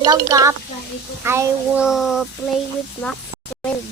log up, I will play with my friend.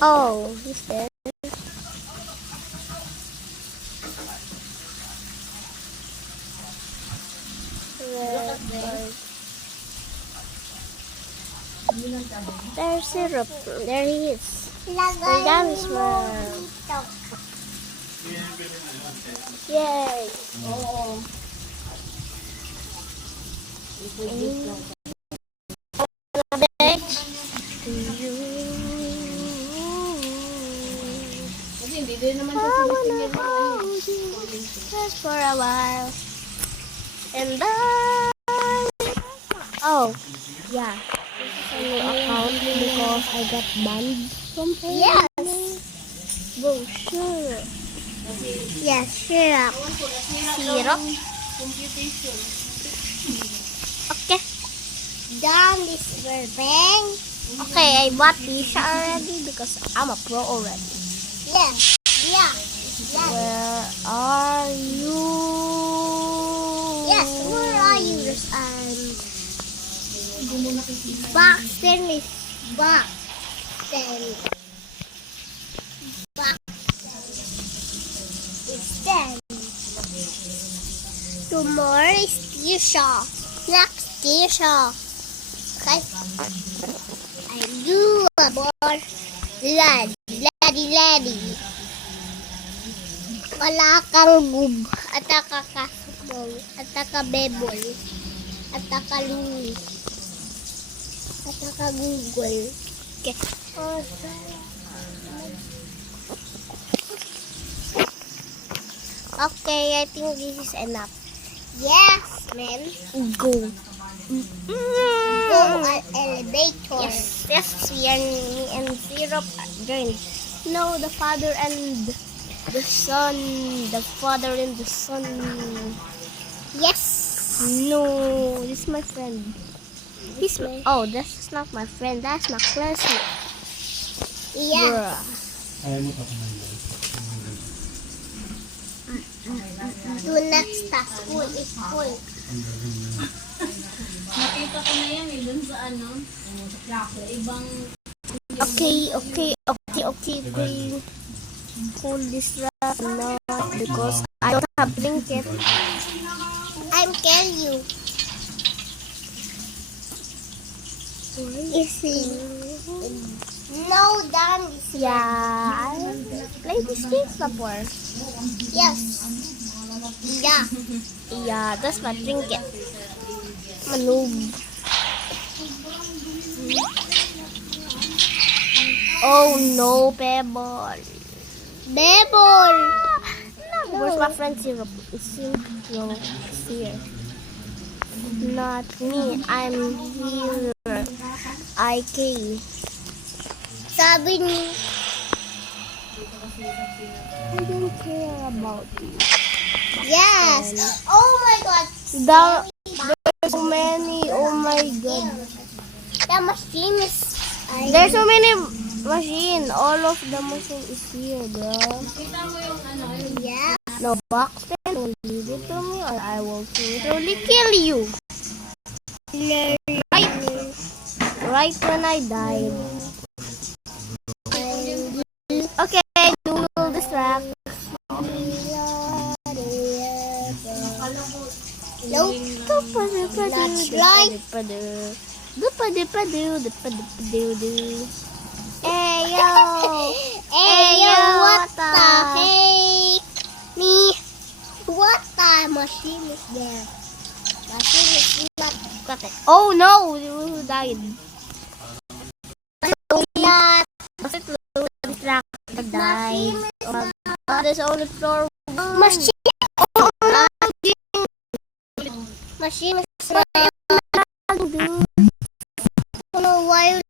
Oh, he's there. There's syrup. There he is. Dance world. Yay! Oo. Kasi hindi din naman kasi sinisin Just for a while. And then... Oh, yeah. This is a new account because I got banned from playing. Yes! Go, sure. Yes, syrup. Syrup? computation. Okay. Done this bang. Okay, I bought this already because I'm a pro already. Yes. Yeah. Yes. Where are you? Yes, where are you? Box tennis. Box tennis. Box. It's 10. Tomorrow is Tisha. Next Tisha. Okay. I do a board. Lady. Wala kang gub. Ataka kasubong. Ataka bebol. Ataka luli. Ataka google. Okay. Okay, I think this is enough. Yes, ma'am. Go. Go on elevator. Yes, we and syrup joined. No, the father and the son. The father and the son. Yes. No, this is my friend. Oh, this is not my friend. That's my classmate. Yeah. Do next task. School is full. Nakita ko na yan eh, dun sa ano, sa ibang... Okay. Hold this rock now because I don't have blanket. I'm kill you. Is he? No, damn. Yeah, I play this game before. Yes. Yeah, that's my trinket. Manub. Oh no, Pebble. Where's my friend Syrup? No, it's here. Not me. I'm here. IK. Sabi ni, I don't care about you. Yes. Oh my God. There's so many. Oh my God. The machine is. There's so many machine. All of the machine is here, bro. Kita mo yung ano, Yeah. No box pen. Don't leave it to me, or I will literally kill you. Right when I died. Okay, you will distract. Nope. That's right. Ayo, what the heck? What the machine is there? Machine is not got it. Oh no, you died. Not. Died. There's only floor. Machine. Machine is not. Why you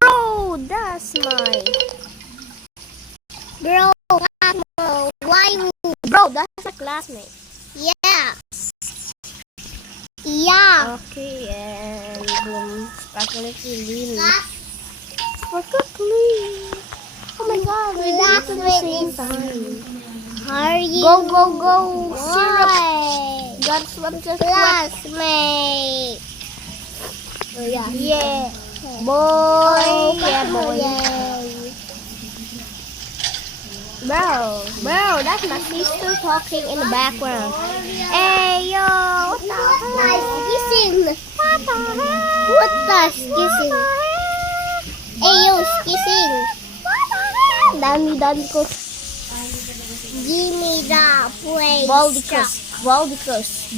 bro, that's mine. Bro, why you? Bro, that's my classmate. Yeah. Okay, and boom, speculative lean. Oh my God, we're not at the same time. Hurry. Go. Syrup. Classmate. Oh, yeah. Yeah. Boy. Yeah, boy. Bro, that's my sister talking in the background. Hey, yo, what the hell? Kissing. What the hell? What the kissing? Hey, yo, kissing. What the hell? Dami ko. Give me the place. Baldicus.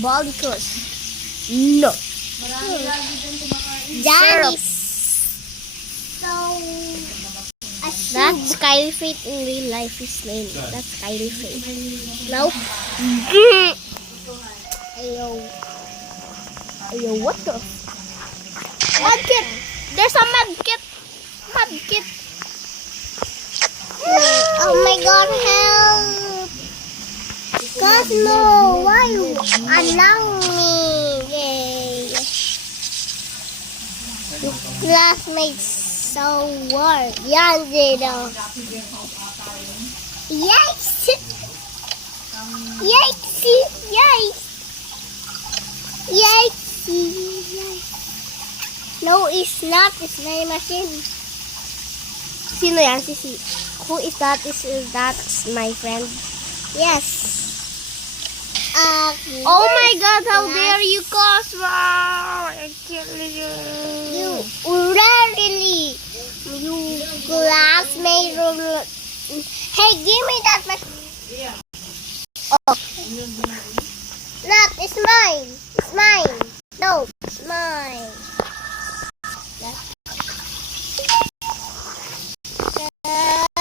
No. That is so... That's Kylie Faith in real life is name. That's Kylie Faith. Nope. Ayo, what the? Medkit! There's a medkit! Oh my god, help! Cosmo, why you allow me? Yay. Your classmates so warm. Yan, Zeno. Yikes! No, it's not. It's my machine. Sino yan? Who is that? Is that my friend? Yes. Oh my god, how dare you, Cosmo! I can't listen. You rarely. You classmate. Hey, give me that machine. Oh. Look, it's mine. No, it's mine.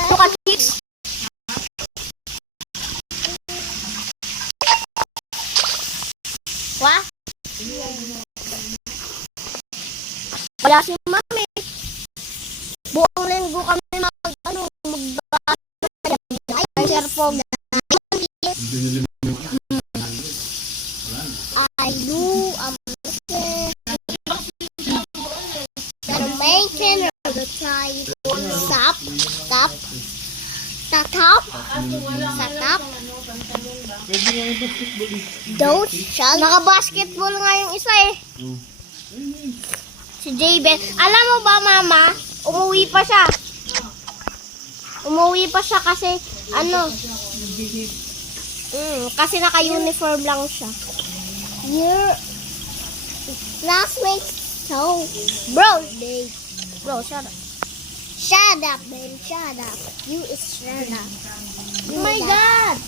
Look at this. What? Wala si Mami. Buong linggo kami mag-serpog. I do the maintain of the type stop. Don't shall. Naka-basketball nga yung isa eh. Si J-Ben. Alam mo ba, Mama? Umuwi pa siya kasi kasi naka-uniform lang siya. Your classmates so bro, shut up. Shut up, man. Shut up. You is shut up. Oh my god.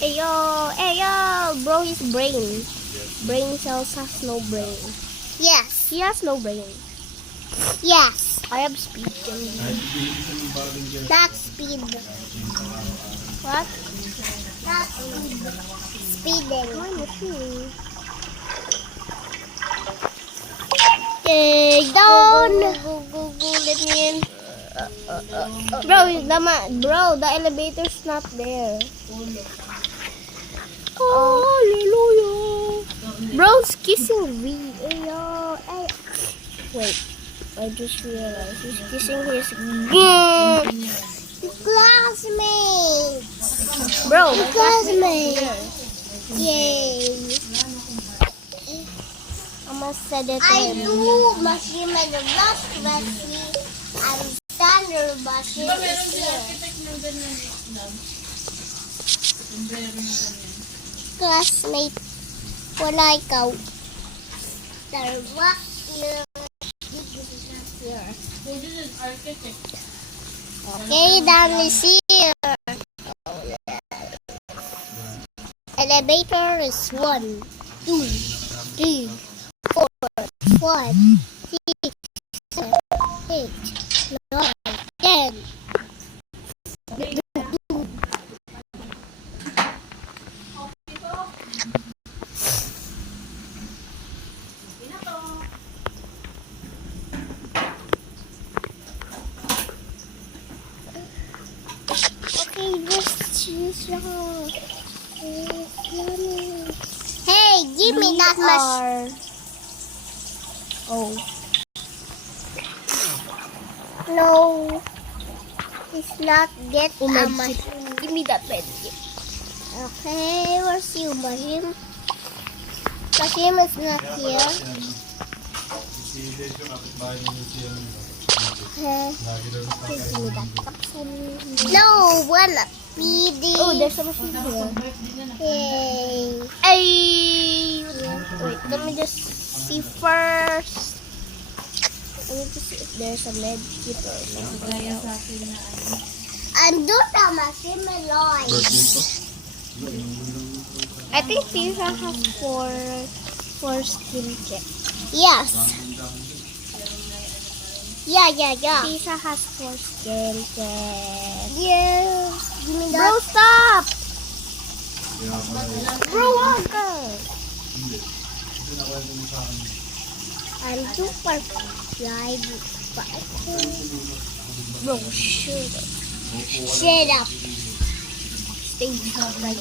Hey yo, bro, his brain cells has no brain. Yes. He has no brain. Yes. I have speed. Not speed. What? Not speed. Speeding. My machine. Okay, down. Go, let me in. Bro, the elevator's not there. Oh, hallelujah. Bro's kissing me. Wait, I just realized he's kissing his classmate. Bro, my classmate. Yay. I must say that I do machine with the bus machine and standard machine is here. Classmate, wala ikaw. What here? Okay, down is here. Elevator is 1, 2, 3, 4, 5, 6, 7, 8, 9, 10. Okay, just choose wrong. Hey, give me that much. Oh. No. It's not get Oh, a medkit. mushroom. Give me that medkit. Okay, where's you, Mahim? Mahim is not here. Okay. Give me that toxin. No, wala. PD. Oh, there's a machine here. Yay. Ay! Wait, let me just see first. I need to see if there's a med kit or something else. Ando sama si Meloy. I think Pizza has four skin check. Yes. Yeah. Pizza has 4 skin check. Yes. Give me Bro, that. stop! Bro, Walker! I'm super fly. Bro, shut up. Shut up. Stay like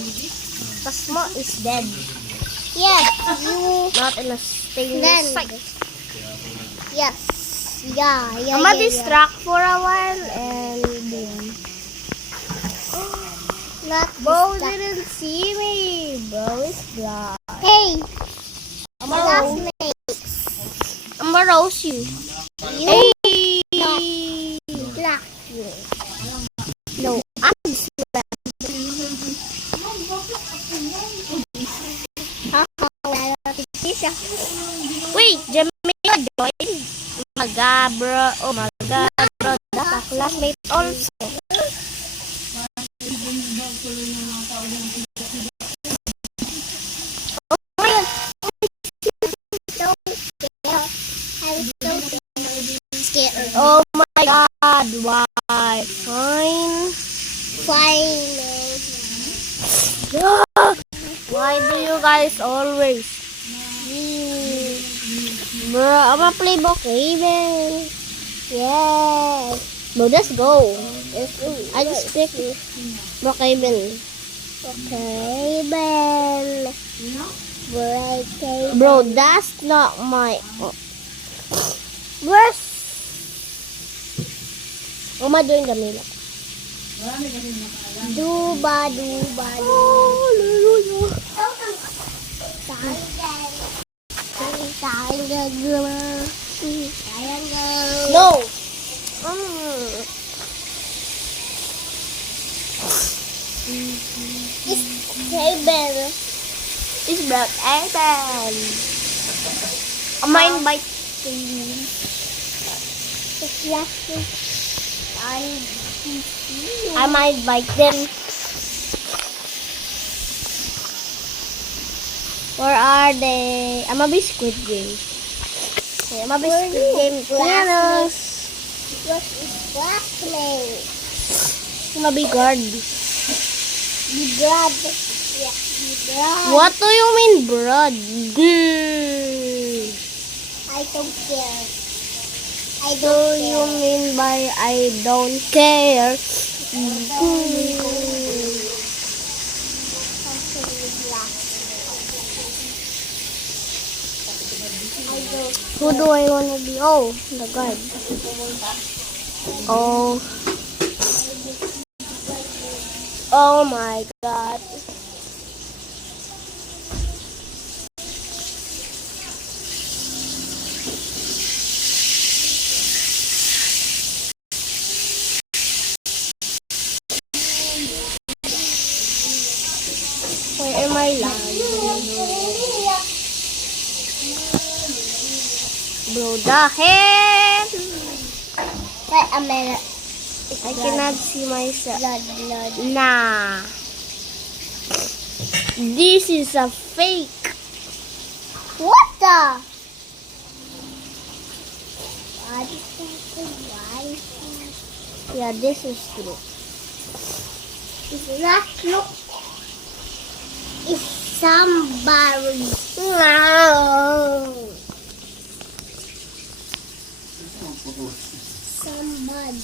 Tasma is dead. Yes, you. Not in a stainless Then. sight. Yes. Yeah. I'ma distract for a while and boom. Not Bro distract. didn't see me. Bro is blind. Hey, I'ma roast. classmates. I'ma roast you. You Hey! black you. No, I'm Wait, Jamila joined. Oh my god, bro. Oh my god, bro. That's a classmate also. Oh my god. I'm so scared. Oh my god, why? Fine. Fine. Why do you guys always? Bro, I'ma play Brookhaven. Yes. Bro, let's go. I just picked Brookhaven. Okay, Ben. Break. Bro, that's not my... Where's... What am I doing, Jamila? Duba. No! Hey, Ben. It's Brookhaven. I'm gonna invite you. It's last I might invite them. Where are they? I'm gonna be Squid Game. Okay, I'm gonna be Squid Game. Pianos. What is classmate? I'm gonna be guard. You grab. Yeah, you grab. What do you mean, broad? I don't care. I Do don't you care. mean by I don't care? Who do I wanna be? Oh, the guard. Oh. Oh my god. Where am I lying? Bro, the hell? Wait a minute. I cannot see myself. Blood. Nah. This is a fake. What the? Yeah, this is true. It's not look. It's somebody. No. Somebody.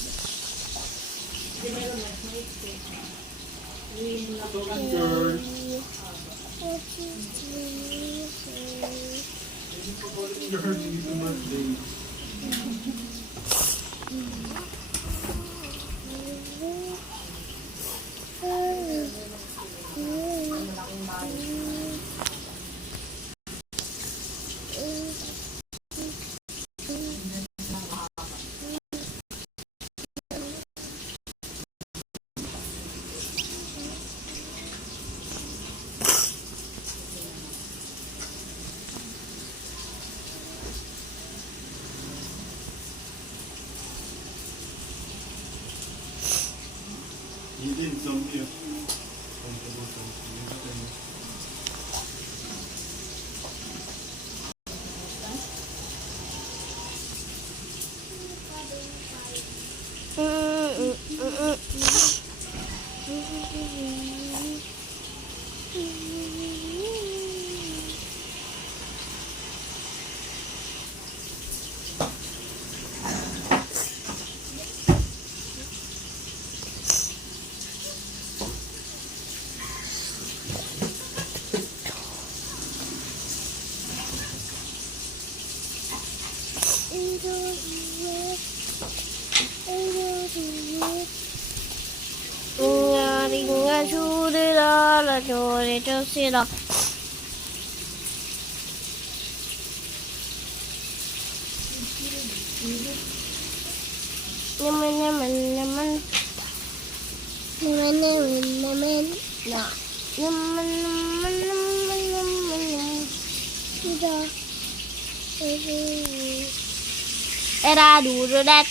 Era do that.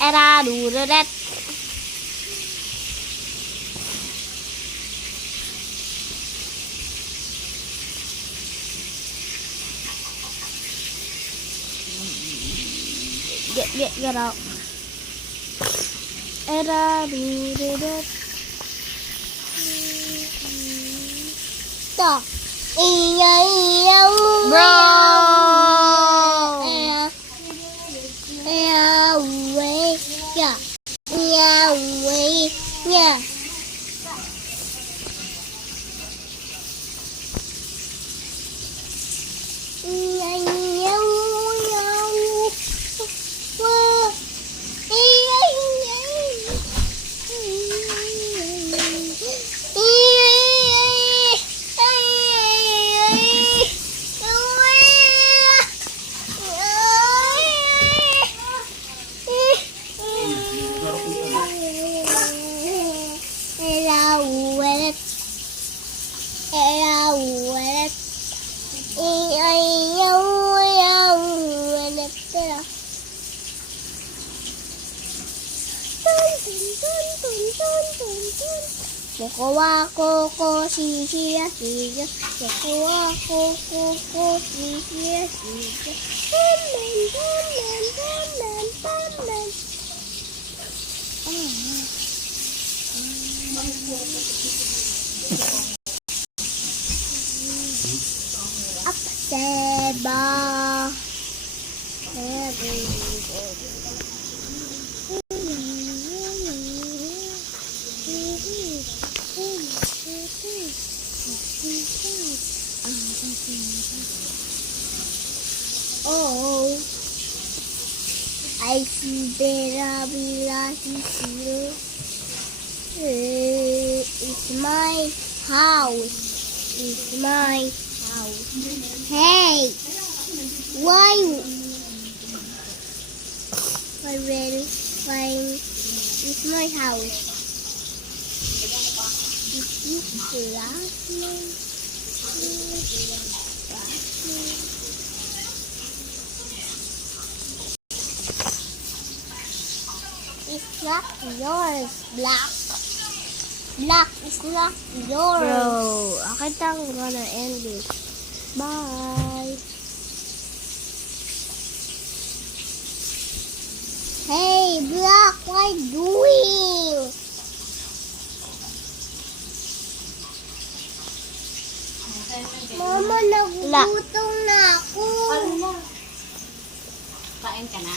Era do that. Get out. Era do that. Stop. Bro. Seba. Oh, I see Bella Bella here. It's my house. It's my house. Hey, why? I will find. It's my house. If you class it's not yours, Black. Black is not yours. Bro, I think I'm gonna end this. Bye. Hey, Black, what are you doing? Mama, nagugutom na ako. Kain ka na?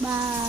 Bye.